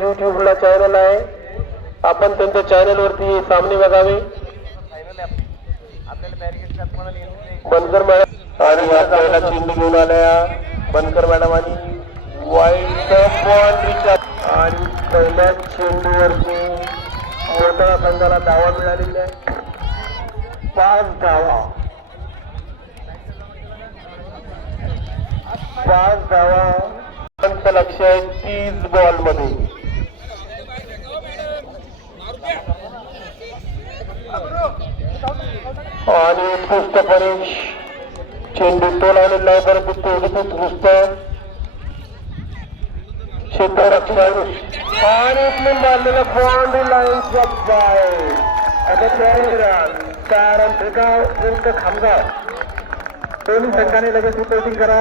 यूट्यूबला channel आहे, आपण त्यांच्या चॅनल वरती सामने बघावे. बनकर मॅडम आणि आपल्याला चेंडू घेऊन आल्या बनकर मॅडम आणि वाईट बॉल आणि पहिल्या चेंडूवरती मोठा संघाला धावा मिळालेली आहे. 5 धावा 5 धावा. त्यांचं लक्ष आहे 30 बॉल मध्ये. आणि उत्कृष्टपणे चेंडू टोलावलेला आहे, परंतु तेवढीच उत्कृष्ट क्षेत्ररक्षण आणि उचलून मारलेला बाउंड्री लाईनच्या बाहेर. आता कारण बेगाव विरुद्ध खामगाव दोन्ही संघाने लगेच रिपोर्टिंग करा.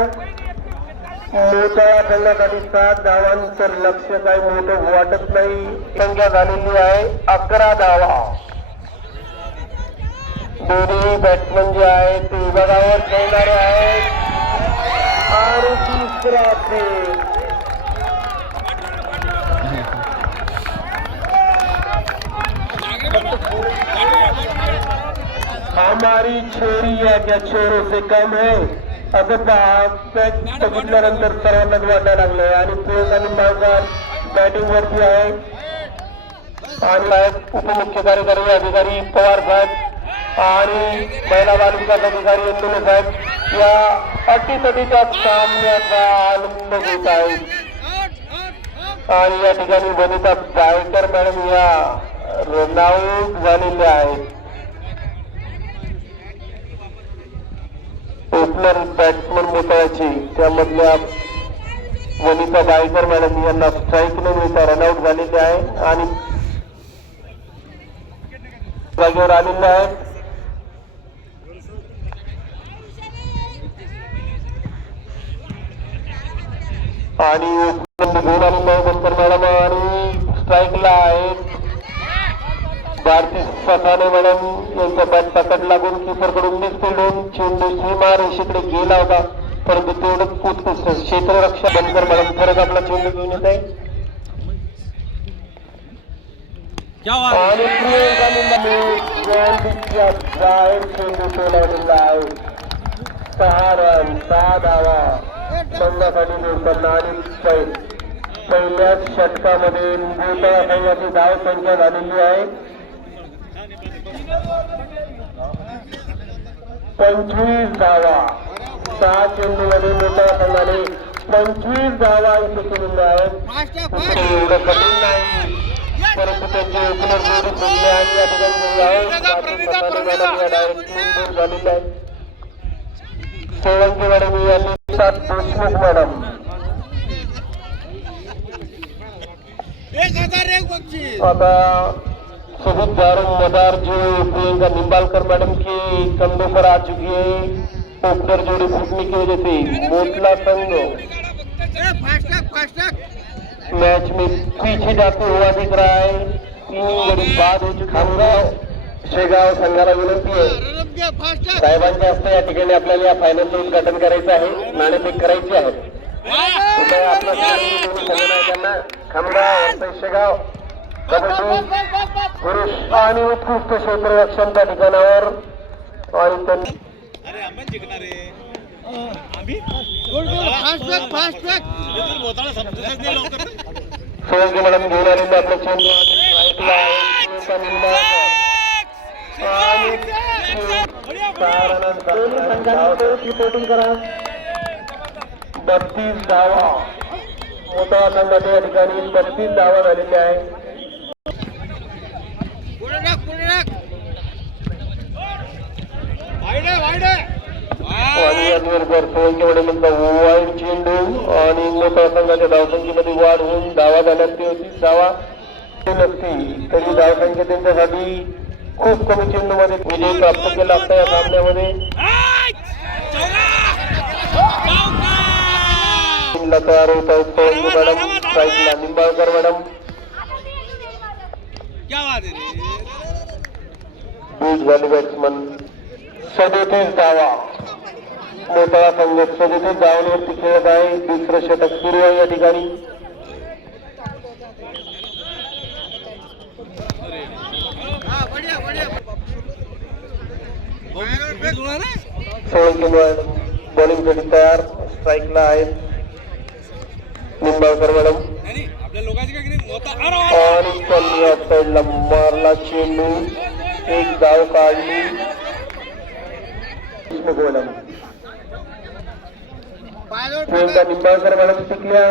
मोठ्या संघासाठी 7 धावांचं लक्ष काही मोठं वाटत नाही. संख्या झालेली आहे 11 धावा. दोन्ही बॅट्समन जे आहेत ते विभागावर खेळणारे आहेत. आणि तिसरा खेळ हमारी छोरी है क्या छोरों से कम है असं बघितल्यानंतर सर्वांनाच वाटायला लागलंय. आणि प्रियंका निंबाळकर बॅटिंग वरती आहे आणि उपमुख्य कार्यकारी अधिकारी पवार साहेब आणि महिला बालविकास अधिकारी इंदुले साहेब या अटीतटीच्या सामन्याचा आनंद घेत आहेत. आणि या ठिकाणी वनिता बायकर मॅडम या रनआउट झालेल्या आहेत. ओपनर बॅट्समन मोकळ्याची त्यामधल्या वनिता बायकर मॅडम यांना स्ट्राईक न मिळता रनआउट झालेले आहे आणि जागेवर आलेले आहेत. आणि ओपनर घेऊन आलेले आहे बनकर मॅडम आणि स्ट्राईकला आहेत भारती ससाने मॅडम यांचा बॅट पकड लागून कीपरकडून मिसफिल्ड होऊन चेंडू सीमा रेषेकडे गेला होता, परंतु तेवढं उत्कृष्ट क्षेत्ररक्षक बनकर मॅडम परत आपला चेंडू घेऊन येत आहे. आणि प्रियंका निंबाळकर बाहेर चेंडू सोडवलेला आहे. 6 रन 6 धावा संघासाठी मिळताना आणि पहिल्याच षटकामध्ये मोठ्या संघाची धाव संख्या झालेली आहे 25 धावा. 6 चेंडूमध्ये मोठ्या संघाने 25 धावा इथे केलेल्या आहेत. एवढं कठीण नाही, परंतु त्यांचे ओपनर जोडी सोडले आणि या ठिकाणी डायरेक्ट झालेले आहेत. सोळंकी मॅडम यांनी देशमुख मॅडम आता सुबह मदार जो प्रियंका निंबालकर मैडम की कंधों पर आ चुकी है. ओपनर जोड़ी फूटने की वजह से मोटला संघ मैच में पीछे जाते हुआ दिख रहा है. 3 गडी बाद हो चुकी. खामगाव शेगाव संघाला विनंती आहे साहेबांच्या हस्ते या ठिकाणी आपल्याला या फायनलचं उद्घाटन करायचं आहे, नाणेफेक करायची आहे. आपला त्यांना खामगाव शेगाव पुरुष आणि उत्कृष्ट क्षेत्ररक्षण त्या ठिकाणावर सोळंकी मॅडम घेऊन आलेले आपलं चेंडू रिपोर्टिंग करा. 32 धावा मोठा संघाच्या या ठिकाणी 32 धावा झालेल्या आहे. वाईट चेंडू आणि मोठ्या संघाच्या धावसंख्येमध्ये वाढ होऊन धावा झाल्या 33 धावा नसती तरी धावसंख्या त्यांच्यासाठी खूप कमी चेंडू मध्ये विजय प्राप्त केला असता या सामन्यामध्ये. तयार होत आहेत सोळंकी मॅडम, स्ट्राईकला निंबाळकर मॅडम. बीट झाली बॅट्समन. 37 धावा मोठा संघ 37 धावांवरती खेळत आहे. दुसरं षटक सुरू आहे या ठिकाणी. सोळंकी बॉलिंगसाठी तयार, स्ट्राईकला आहेत निंबाळकर मॅडम. आणि त्यांनी या साईडला मारला चेंडू, एक धाव काढली मॅडम. प्रियंका निंबाळकर मॅडम टिकल्या,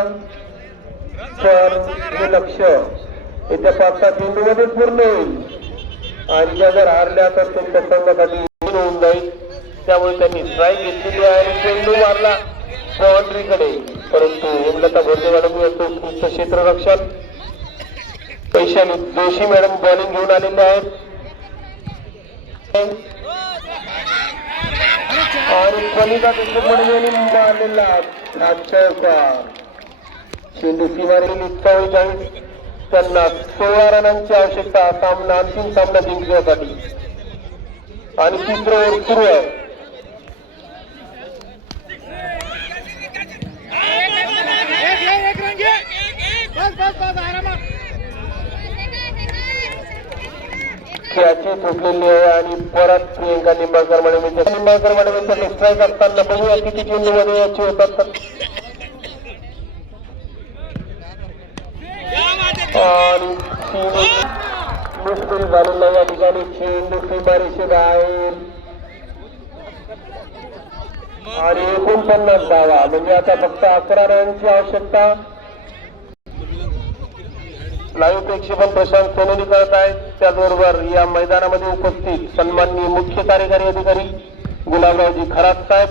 तर हे लक्ष येत्या 5-6 चेंडू मध्ये पूर्ण होईल आणि त्या जर हारल्या तर त्यांच्या संघासाठी होऊन जाईल. त्यामुळे त्यांनी स्ट्राईक घेतलेली आहे आणि चेंडू मारला बाउंड्रीकडे, परंतु हेमलता भोरगे मॅडम यांचं उत्कृष्ट क्षेत्ररक्षण. वैशाली जोशी मॅडम बॉलिंग घेऊन आलेले आहेत आणि कनिका देशमुख मारलेला चेंडू सीमारेली 44. त्यांना 16 रनांची आवश्यकता सामना, अंतिम सामना जिंकण्यासाठी. आणि तिसरं ओव्हर सुरू आहे. कॅचे सुटलेली आहे आणि परत प्रियंका निंबाळकर मॅडम यांच्या स्ट्राईक असताना बघूया किती चेंडू मध्ये याची होतात. आणि मुश्किल झालेला या ठिकाणी चेंडू सीमारेषे बाहेर आणि 49 धावा, म्हणजे आता फक्त 11 रनांची आवश्यकता. लाईव्ह प्रक्षेपण प्रशांत सोनोनी करत आहेत. त्याचबरोबर या मैदानामध्ये उपस्थित सन्माननीय मुख्य कार्यकारी अधिकारी गुलाबरावजी खरात साहेब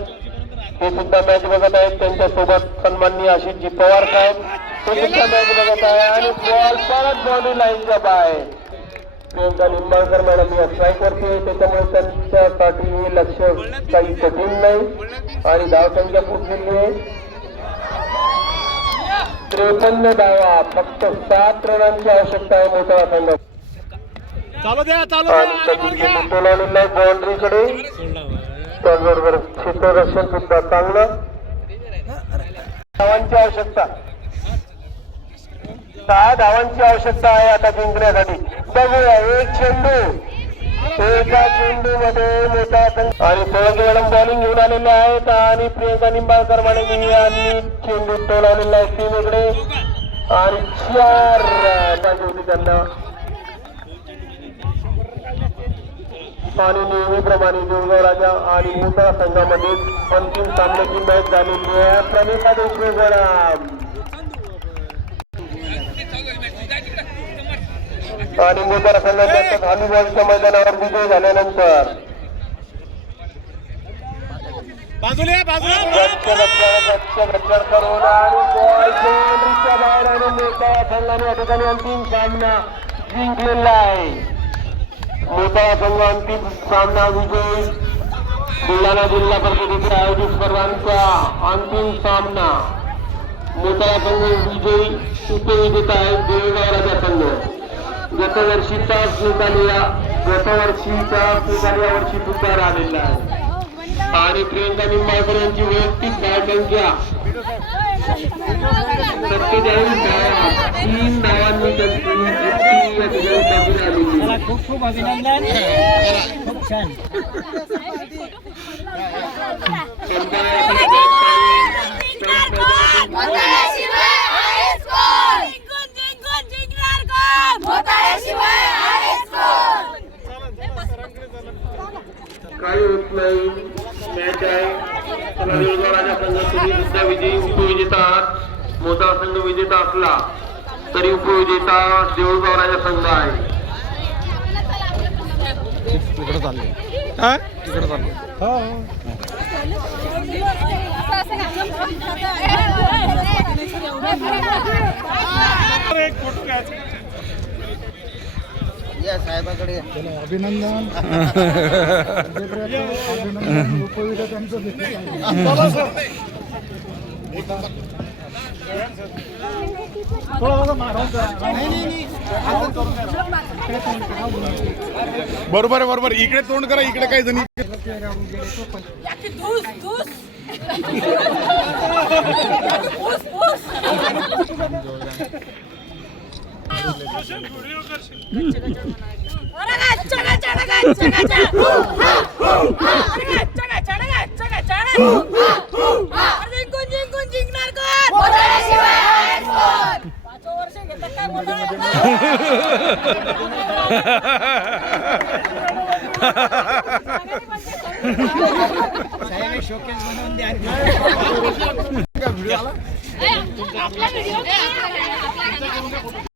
हे सुद्धा मॅच बघत आहेत. त्यांच्यासोबत सन्माननीय आशिषजी पवार साहेब हे सुद्धा मॅच बघत आहे. आणि बॉल परत बाउंड्री लाईनच्या बाहेर. प्रियंका निंबाळकर मॅडम या स्ट्राईक वरती आहे, त्याच्यामुळे त्यांच्यासाठी हे लक्ष काही कठीण नाही आणि धावसंख्या फुटलेली आहे 53 धावा, फक्त 7 रनांची आवश्यकता आहे मोठा संघ. आणि बाउंड्रीकडे, त्याचबरोबर क्षेत्ररक्षण सुद्धा चांगलं. धावांची आवश्यकता 6 धावांची आवश्यकता आहे आता जिंकण्यासाठी. बघूया एक चेंडू, एका चेंडू मध्ये मोठा संघ. आणि सोळंकी मॅडम बॉलिंग घेऊन आलेले आहेत आणि प्रियंका निंबाळकर मॅडम यांनी चेंडू टोलावलेला आहे सीमेकडे आणि 4 पाहिजे होती त्यांना. आणि नेहमीप्रमाणे देवगाव राजा आणि मोठा संघामध्ये अंतिम सामन्याची मॅच झालेली आहे. प्रणिता देशमुख मॅडम आणि मोठ्या संघाच्या व्हॉलीबॉलच्या मैदानावर विजय झाल्यानंतर गच्चर करून आणि बाउंड्रीच्या बाहेर आणि मोठ्या संघाने या ठिकाणी अंतिम सामना जिंकलेला आहे. मोठा संघ अंतिम सामना विजय. बुलढाणा जिल्हा परिषदेच्या आयोजित स्पर्धांचा अंतिम सामना मोठा संघ विजयी उपविजेता आहे देवगाव राजा संघ. गतवर्षीचाच निकाल यावर्षी सुद्धा राहिलेला आहे. आणि प्रियंका निंबाळकर यांची वैयक्तिक धावसंख्या 47 धावा, 3 धावांनी त्यांची आलेली. खूप खूप अभिनंदन, खूप छान. काही होत नाही, मॅच आहे. देवगाव राजा संघ तुम्ही सुद्धा विजयी उपविजेता आहात. मोठा संघ विजेता असला तरी उपविजेता देवगाव राजा संघ आहे. तिकडे चालले, तिकडे चालले. या साहेबाकडे अभिनंदन. अभिनंदन उपविजेता आमचं. बरोबर आहे, बरोबर. इकडे तोंड करा, इकडे काही जणी Ora, gacha, gacha, gacha, gacha. जिंकून जिंकणार कोण? बोलल्याशिवाय कोण? 5 वर्ष घेतात काय शोकेस बनवून द्या. आपला व्हिडिओ